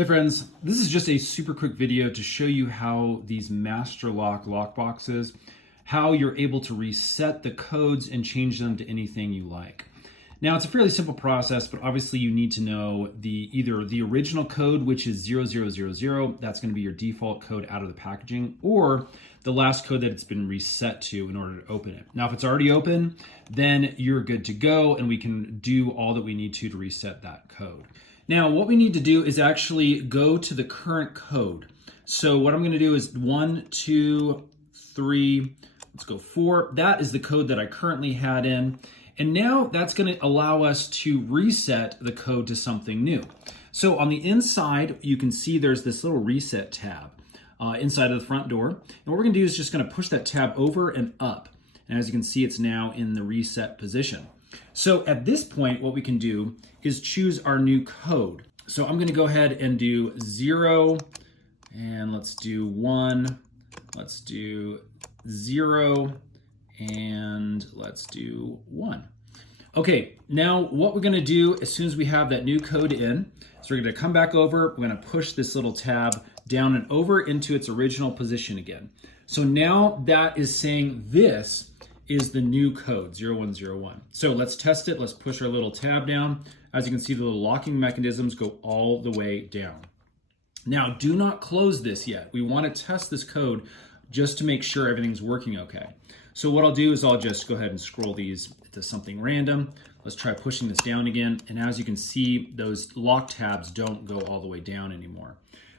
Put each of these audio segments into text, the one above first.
Hey friends, this is just a super quick video to show you how these Masterlock lockboxes, how you're able to reset the codes and change them to anything you like. Now it's a fairly simple process, but obviously you need to know either the original code, which is 0000, that's going to be your default code out of the packaging, or the last code that it's been reset to in order to open it. Now if it's already open, then you're good to go and we can do all that we need to reset that code. Now, what we need to do is actually go to the current code. So what I'm going to do is 1, 2, 3, let's go 4. That is the code that I currently had in. And now that's going to allow us to reset the code to something new. So on the inside, you can see there's this little reset tab inside of the front door. And what we're going to do is just going to push that tab over and up. And as you can see, it's now in the reset position. So at this point, what we can do is choose our new code. So I'm going to go ahead and do 0, and let's do 1, let's do 0, and let's do 1. Okay, now what we're going to do as soon as we have that new code in, is we're going to come back over, we're going to push this little tab down and over into its original position again. So now that is saying this is the new code, 0101. So let's test it. Let's push our little tab down. As you can see, the little locking mechanisms go all the way down. Now, do not close this yet. We want to test this code just to make sure everything's working okay. So what I'll do is I'll just go ahead and scroll these to something random. Let's try pushing this down again. And as you can see, those lock tabs don't go all the way down anymore.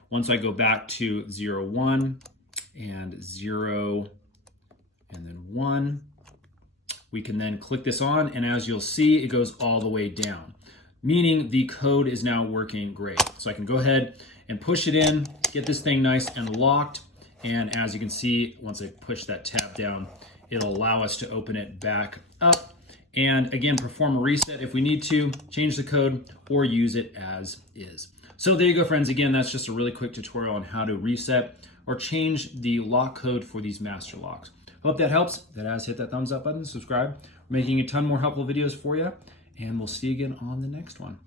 Once I go back to 01 and 0 and then 1, we can then click this on, and as you'll see, it goes all the way down, meaning the code is now working great. So I can go ahead and push it in, get this thing nice and locked, and as you can see, once I push that tab down, it'll allow us to open it back up, and again, perform a reset if we need to, change the code, or use it as is. So there you go, friends. Again, that's just a really quick tutorial on how to reset or change the lock code for these master locks. Hope that helps. If that has, hit that thumbs up button, subscribe. We're making a ton more helpful videos for you, and we'll see you again on the next one.